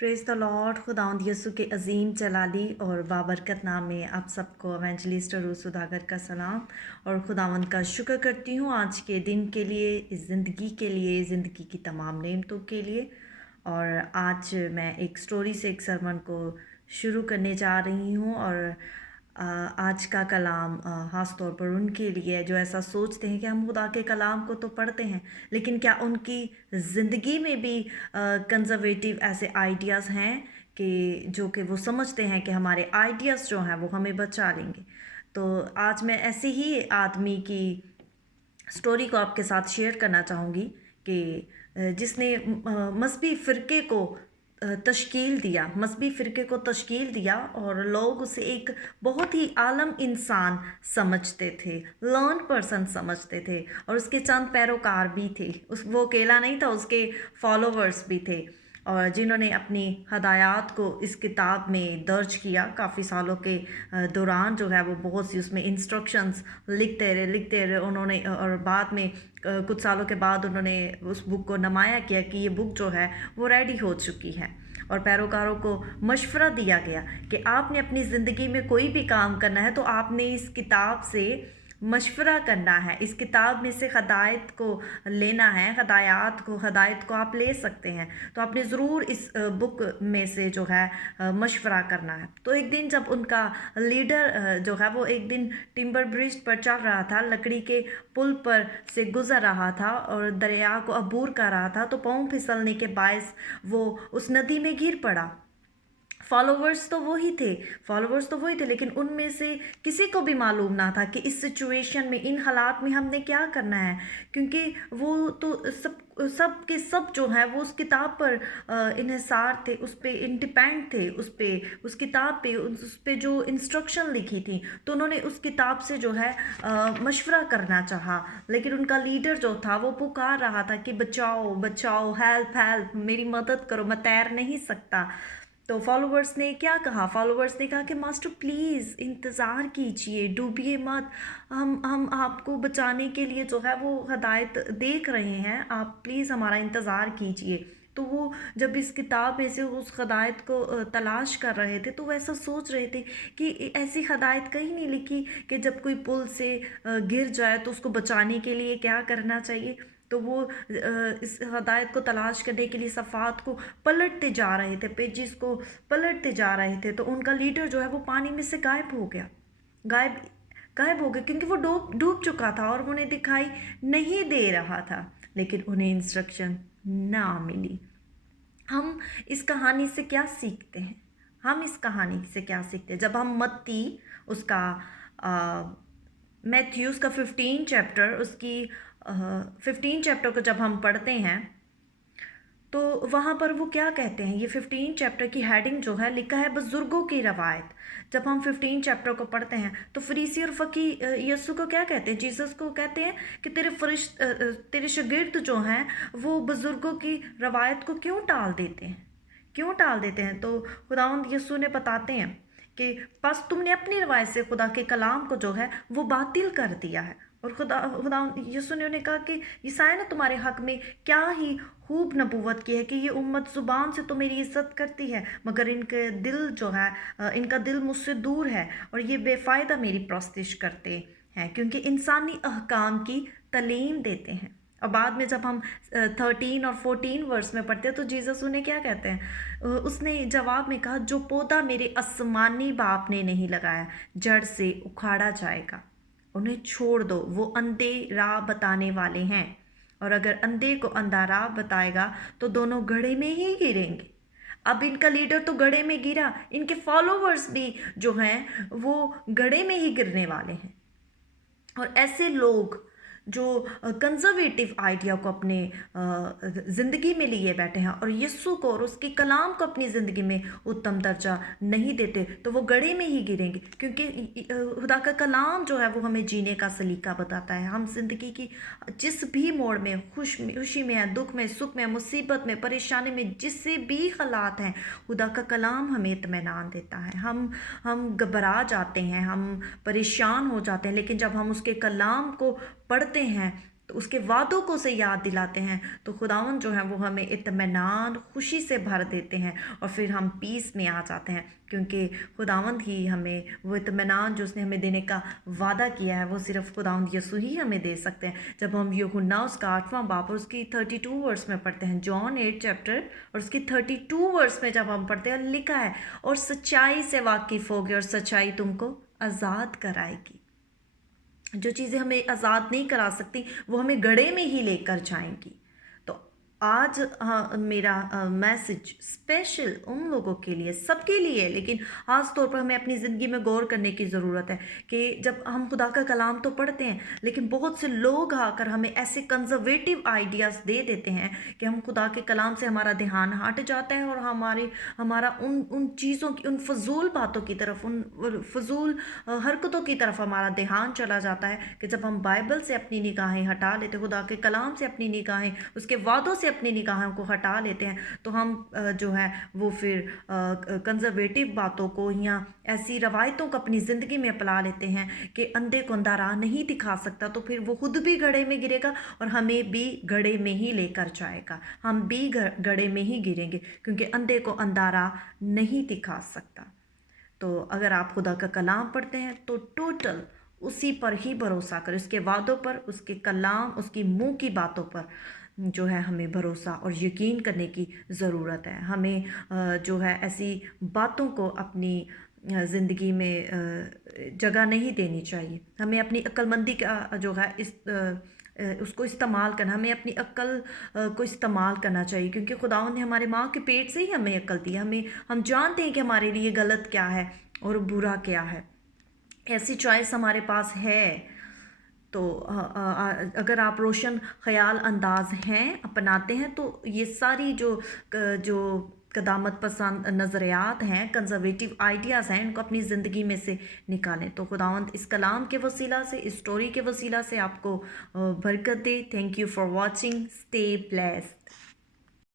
Praise the Lord. खुदावंद यीशु के अज़ीम जलाली और बाबरकत नाम में आप सबको एवेंजलिस्ट रूस सुधाकर का सलाम और खुदावंद का शुक्र करती हूँ आज के दिन के लिए, इस ज़िंदगी की तमाम नेमतों के लिए। और आज मैं एक स्टोरी से एक सरमन को शुरू करने जा रही हूँ और आज का कलाम ख़ास तौर पर उनके लिए है जो ऐसा सोचते हैं कि हम खुदा के कलाम को तो पढ़ते हैं, लेकिन क्या उनकी ज़िंदगी में भी कंज़र्वेटिव ऐसे आइडियाज़ हैं कि जो कि वो समझते हैं कि हमारे आइडियाज़ जो हैं वो हमें बचा लेंगे। तो आज मैं ऐसे ही आदमी की स्टोरी को आपके साथ शेयर करना चाहूँगी कि जिसने मज़हबी फ़िरके को मज़हबी फ़िरके को तश्कील दिया और लोग उसे एक बहुत ही आलम इंसान समझते थे, लर्न पर्सन समझते थे और उसके चंद पैरोकार भी थे। वो अकेला नहीं था, उसके फॉलोवर्स भी थे और जिन्होंने अपनी हदायत को इस किताब में दर्ज किया। काफ़ी सालों के दौरान जो है वो बहुत सी उसमें इंस्ट्रक्शंस लिखते रहे उन्होंने और बाद में कुछ सालों के बाद उन्होंने उस बुक को नुमाया किया कि ये बुक जो है वो रेडी हो चुकी है और पैरोकारों को मशवरा दिया गया कि आपने अपनी ज़िंदगी में कोई भी काम करना है तो आपने इस किताब से मशवरा करना है, इस किताब में से हदायत को लेना है, हदायत को आप ले सकते हैं, तो आपने ज़रूर इस बुक में से जो है मशवरा करना है। तो एक दिन जब उनका लीडर जो है वो एक दिन टिम्बर ब्रिज पर चल रहा था, लकड़ी के पुल पर से गुज़र रहा था और दरिया को अबूर कर रहा था, तो पाँव फिसलने के बायस वो उस नदी में गिर पड़ा। फॉलोवर्स तो वही थे, लेकिन उनमें से किसी को भी मालूम ना था कि इस सिचुएशन में, इन हालात में हमने क्या करना है, क्योंकि वो तो सब के सब जो है वो उस किताब पर इन्हिसार थे, उस पे इंडिपेंड थे, उस किताब पे उस पे जो इंस्ट्रक्शन लिखी थी, तो उन्होंने उस किताब से जो है मशवरा करना चाहा। लेकिन उनका लीडर जो था वो पुकार रहा था कि बचाओ बचाओ, हेल्प हेल्प, मेरी मदद करो, मैं तैर नहीं सकता। तो फॉलोवर्स ने क्या कहा? फॉलोवर्स ने कहा कि मास्टर प्लीज़ इंतज़ार कीजिए, डूबिए मत, हम आपको बचाने के लिए जो है वो हदायत देख रहे हैं, आप प्लीज़ हमारा इंतज़ार कीजिए। तो वो जब इस किताब में से उस हदायत को तलाश कर रहे थे तो वो ऐसा सोच रहे थे कि ऐसी हदायत कहीं नहीं लिखी कि जब कोई पुल से गिर जाए तो उसको बचाने के लिए क्या करना चाहिए। तो वो इस हदायत को तलाश करने के लिए सफ़ात को पलटते जा रहे थे, पेजेस को पलटते जा रहे थे, तो उनका लीडर जो है वो पानी में से गायब हो गया। गायब गायब हो गया क्योंकि वो डूब चुका था और उन्हें दिखाई नहीं दे रहा था, लेकिन उन्हें इंस्ट्रक्शन ना मिली। हम इस कहानी से क्या सीखते हैं? जब हम मत्ती उसका मैथ्यूज़ का 15 चैप्टर, उसकी 15 चैप्टर को जब हम पढ़ते हैं तो वहाँ पर वो क्या कहते हैं, ये 15 चैप्टर की हेडिंग जो है लिखा है बुज़ुर्गों की रवायत। जब हम 15 चैप्टर को पढ़ते हैं तो फरीसी और फ़की यीशु को क्या कहते हैं, जीसस को कहते हैं कि तेरे शागिर्द जो हैं वो बुज़ुर्गों की रवायत को क्यों टाल देते हैं। तो खुदावंद यीशु ने बताते हैं कि बस तुमने अपनी रवायत से खुदा के कलाम को जो है वो बातिल कर दिया है। और खुदा यीशु ने उन्हें कहा कि यसायाह ने तुम्हारे हक में क्या ही खूब नबूवत की है कि ये उम्मत ज़ुबान से तो मेरी इज़्ज़त करती है, मगर इनके दिल जो है इनका दिल मुझसे दूर है और ये बेफ़ायदा मेरी प्रस्तिश करते हैं, क्योंकि इंसानी अहकाम की तालीम देते हैं। और बाद में जब हम 13 और 14 वर्स में पढ़ते हैं तो जीसस उन्हें क्या कहते हैं, उसने जवाब में कहा, जो पौधा मेरे आसमानी बाप ने नहीं लगाया जड़ से उखाड़ा जाएगा, उन्हें छोड़ दो, वो अंधे राह बताने वाले हैं, और अगर अंधे को अंधा राह बताएगा तो दोनों गड्ढे में ही गिरेंगे। अब इनका लीडर तो गड्ढे में गिरा, इनके फॉलोवर्स भी जो हैं वो गड्ढे में ही गिरने वाले हैं। और ऐसे लोग जो कंजर्वेटिव आइडिया को अपने ज़िंदगी में लिए बैठे हैं और यीशु को और उसके कलाम को अपनी ज़िंदगी में उत्तम दर्जा नहीं देते, तो वो गड्ढे में ही गिरेंगे, क्योंकि खुदा का कलाम जो है वो हमें जीने का सलीका बताता है। हम ज़िंदगी की जिस भी मोड़ में, खुशी में है, दुख में, सुख में, मुसीबत में, परेशानी में, जिससे भी हालात हैं, खुदा का कलाम हमें इत्मीनान देता है। हम घबरा जाते हैं, हम परेशान हो जाते हैं, लेकिन जब हम उसके कलाम को पढ़ते हैं तो उसके वादों को से याद दिलाते हैं, तो खुदावंद जो है वो हमें इत्मीनान खुशी से भर देते हैं और फिर हम पीस में आ जाते हैं, क्योंकि खुदावंद ही हमें वो इत्मीनान जो उसने हमें देने का वादा किया है वो सिर्फ खुदावंद यीशु ही हमें दे सकते हैं। जब हम यूहन्ना उसका 8वां बाब और उसकी 32 वर्स में पढ़ते हैं, जॉन 8 चैप्टर और उसकी 32 वर्स में जब हम पढ़ते हैं, लिखा है और सच्चाई से वाकिफ़ होगे और सच्चाई तुमको आज़ाद कराएगी। जो चीज़ें हमें आज़ाद नहीं करा सकती वो हमें गड्ढे में ही लेकर जाएंगी। तो आज मेरा मैसेज स्पेशल उन लोगों के लिए, सबके लिए, लेकिन ख़ास तौर पर हमें अपनी ज़िंदगी में गौर करने की ज़रूरत है कि जब हम खुदा का कलाम तो पढ़ते हैं, लेकिन बहुत से लोग आकर हमें ऐसे कंजर्वेटिव आइडियाज़ दे देते हैं कि हम खुदा के कलाम से हमारा ध्यान हट जाता है और हमारा उन उन चीज़ों की, उन फजूल बातों की तरफ, उन फजूल हरकतों की तरफ हमारा ध्यान चला जाता है कि जब हम बाइबल से अपनी निगाहें हटा लेते, खुदा के कलाम से अपनी निगाहें, उसके वादों से अपनी निगाहों को हटा लेते हैं, तो हम जो है वो फिर कंजर्वेटिव बातों को या ऐसी रवायतों को अपनी ज़िंदगी में अपना लेते हैं कि अंधे को अंधा राह नहीं दिखा सकता, तो फिर वो खुद भी गड्ढे में गिरेगा और हमें भी गड्ढे में ही लेकर जाएगा, हम भी गड्ढे में ही गिरेंगे, क्योंकि अंधे को अंधा राह नहीं दिखा सकता। तो अगर आप खुदा का कलाम पढ़ते हैं तो टोटल उसी पर ही भरोसा करें, उसके वादों पर, उसके कलाम, उसकी मुंह की बातों पर जो है हमें भरोसा और यकीन करने की ज़रूरत है। हमें जो है ऐसी बातों को अपनी ज़िंदगी में जगह नहीं देनी चाहिए। हमें अपनी अक्लमंदी का जो है उसको इस्तेमाल करना, हमें अपनी अक्ल को इस्तेमाल करना चाहिए, क्योंकि खुदावंद ने हमारे माँ के पेट से ही हमें अक्ल दी। हम जानते हैं कि हमारे लिए गलत क्या है और बुरा क्या है। ऐसी चॉइस हमारे पास है। तो अगर आप रोशन ख्याल अंदाज हैं, अपनाते हैं, तो ये सारी जो कदामत पसंद नज़रियात हैं, कंजर्वेटिव आइडियाज़ हैं, इनको अपनी ज़िंदगी में से निकालें। तो खुदावंद इस कलाम के वसीला से, इस स्टोरी के वसीला से आपको बरकत दे। Thank you for watching. Stay blessed.